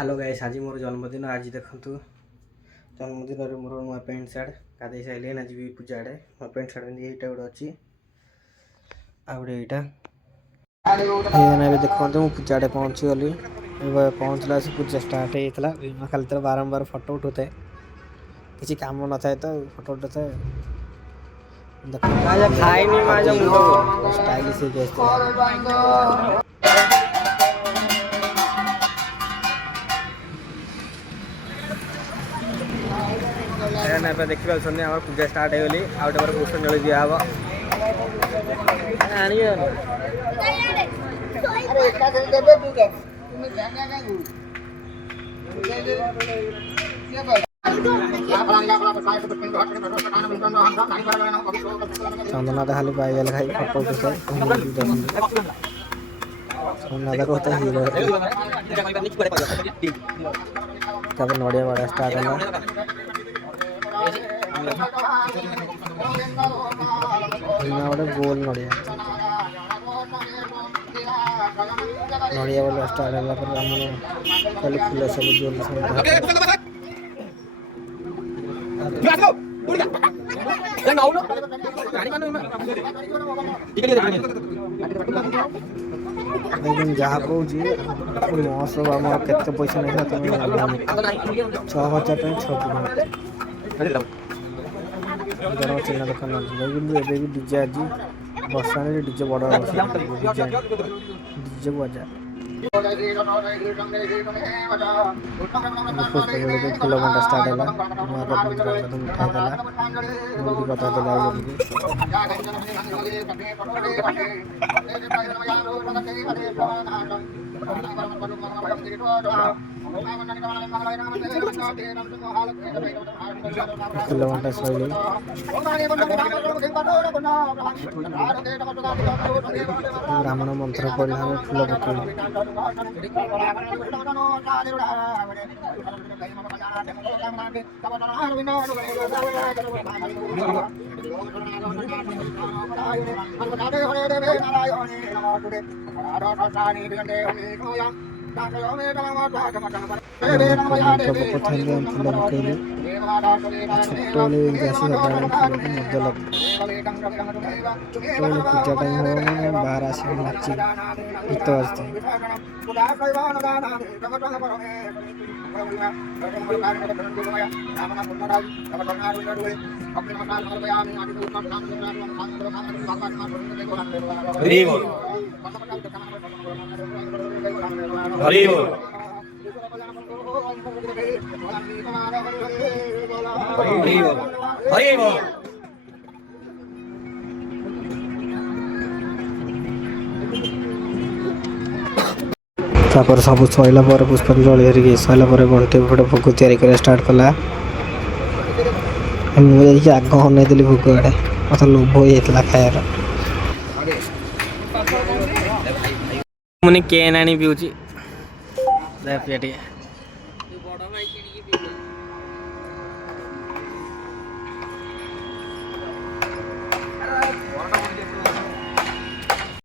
Hello guys, आज मोर जन्मदिन। आज देखु जन्मदिन मोर नुआ पैंट सार्ट गाधे सारे ना जी पूजा आड़े नुआ पैंट सार्ट पिंधि यहाँ गोटे अच्छी आउे यहाँ देखते पूजा आड़े पहुँची गली पहुँचला से पूजा स्टार्ट होता खाली तर बारंबार फोटो उठुए किसी कम न था तो फोटो उठुए स्टाइलिश देखी आम पूजा स्टार्ट हो गली आउटे पर पुष्पांजलि दिहब चंदना तो खाली पाई खाई फोटो उठे चंदना कहते हीरो नड़िया बड़ा स्टार्ट है गोटे गोल नड़िया नड़िया वाला स्टार्ट है खाली फूल सब लेकिन जहाँ कहूँ महोत्सव आम के पैसा नहीं 6000 चिन्ह दुकान लेकिन डीजे आज बसा डीजे बड़ डीजे बजा फूल बंटा स्टार्ट है मिठाई बता फूल बंटा शैली ब्राह्मण मंत्र पढ़ा फूल पकड़ पूजा टाइम बाहर आस नाची गीत बजते सब सैला पुष्पांजलि सरला घंटे गोटे भोग या स्टार्ट कला मुझे आग अनेदी भोग आड़े मत लोभ होता खायार मुझे केन आनी पीऊँगी पिया